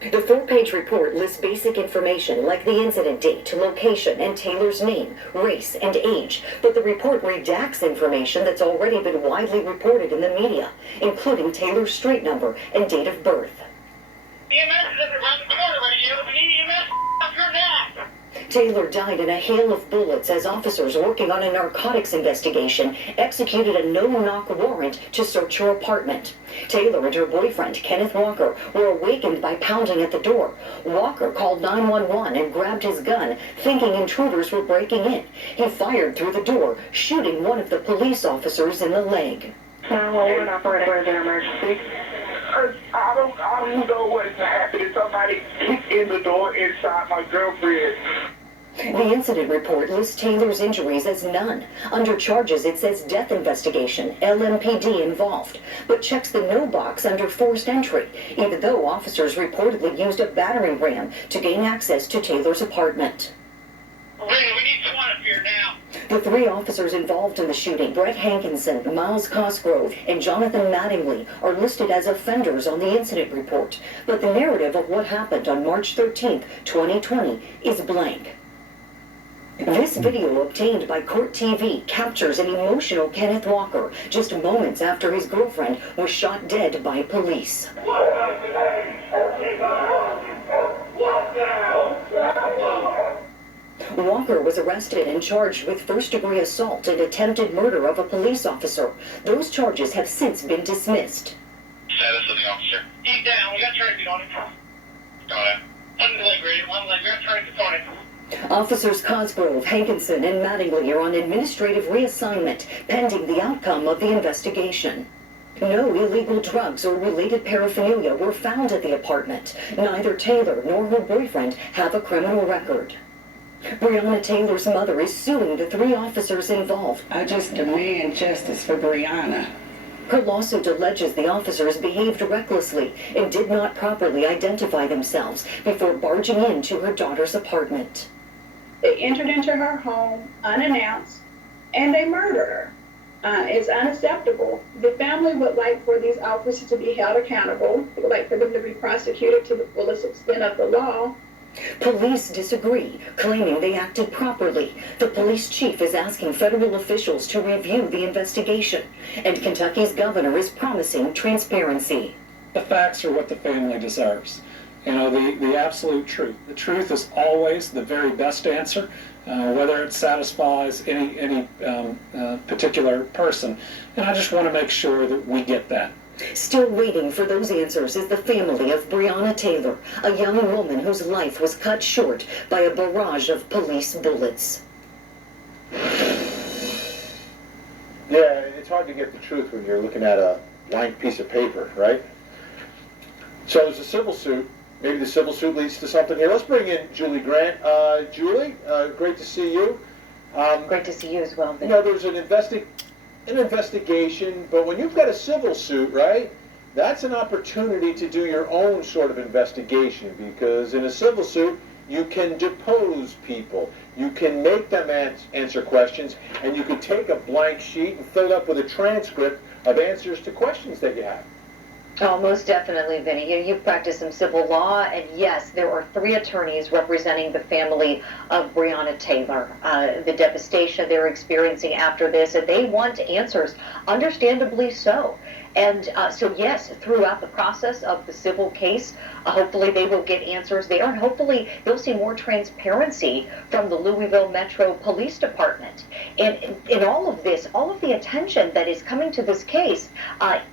The full-page report lists basic information like the incident date, location, and Taylor's name, race, and age, but the report redacts information that's already been widely reported in the media, including Taylor's street number and date of birth. EMS is around the corner right here. We need EMS up here now. Taylor died in a hail of bullets as officers working on a narcotics investigation executed a no-knock warrant to search her apartment. Taylor and her boyfriend, Kenneth Walker, were awakened by pounding at the door. Walker called 911 and grabbed his gun, thinking intruders were breaking in. He fired through the door, shooting one of the police officers in the leg. 911 operator, is an emergency. I don't know what's happening. Somebody kicked in the door and shot my girlfriend. The incident report lists Taylor's injuries as none. Under charges, it says death investigation, LMPD involved, but checks the no box under forced entry, even though officers reportedly used a battering ram to gain access to Taylor's apartment. We need someone up here now. The three officers involved in the shooting, Brett Hankinson, Miles Cosgrove, and Jonathan Mattingly, are listed as offenders on the incident report, but the narrative of what happened on March 13, 2020 is blank. This video obtained by Court TV captures an emotional Kenneth Walker just moments after his girlfriend was shot dead by police. Walker was arrested and charged with first-degree assault and attempted murder of a police officer. Those charges have since been dismissed. Status of the officer. He's down. We got tourniquet on him. Got it. One leg ready. One leg. We got tourniquet on him. Officers Cosgrove, Hankinson, and Mattingly are on administrative reassignment pending the outcome of the investigation. No illegal drugs or related paraphernalia were found at the apartment. Neither Taylor nor her boyfriend have a criminal record. Breonna Taylor's mother is suing the three officers involved. I just demand justice for Breonna. Her lawsuit alleges the officers behaved recklessly and did not properly identify themselves before barging into her daughter's apartment. They entered into her home unannounced, and they murdered her. It's unacceptable. The family would like for these officers to be held accountable. They would like for them to be prosecuted to the fullest extent of the law. Police disagree, claiming they acted properly. The police chief is asking federal officials to review the investigation, and Kentucky's governor is promising transparency. The facts are what the family deserves. You know, the absolute truth. The truth is always the very best answer, whether it satisfies any particular person. And I just want to make sure that we get that. Still waiting for those answers is the family of Breonna Taylor, a young woman whose life was cut short by a barrage of police bullets. Yeah, it's hard to get the truth when you're looking at a blank piece of paper, right? So there's a civil suit. Maybe the civil suit leads to something here. Let's bring in Julie Grant. Julie, great to see you. Great to see you as well, Ben. You know, there's an investigation, but when you've got a civil suit, right, that's an opportunity to do your own sort of investigation, because in a civil suit, you can depose people. You can make them answer questions, and you can take a blank sheet and fill it up with a transcript of answers to questions that you have. Oh, most definitely, Vinny. You've practiced some civil law, and yes, there are 3 attorneys representing the family of Breonna Taylor. The devastation they're experiencing after this, and they want answers, understandably so. And so, yes, throughout the process of the civil case, hopefully they will get answers there, and hopefully they'll see more transparency from the Louisville Metro Police Department. And in all of this, all of the attention that is coming to this case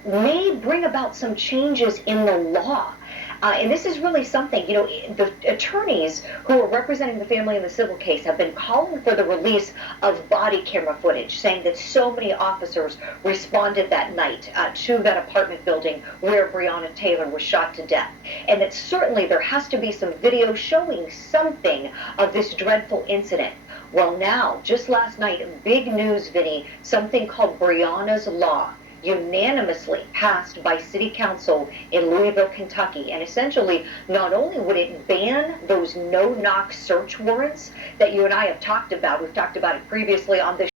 may bring about some changes in the law. And this is really something, you know, the attorneys who are representing the family in the civil case have been calling for the release of body camera footage, saying that so many officers responded that night to that apartment building where Breonna Taylor was shot to death. And that certainly there has to be some video showing something of this dreadful incident. Well, now, just last night, big news, Vinny, something called Breonna's Law, unanimously passed by City Council in Louisville, Kentucky. And essentially, not only would it ban those no-knock search warrants that you and I have talked about, we've talked about it previously on this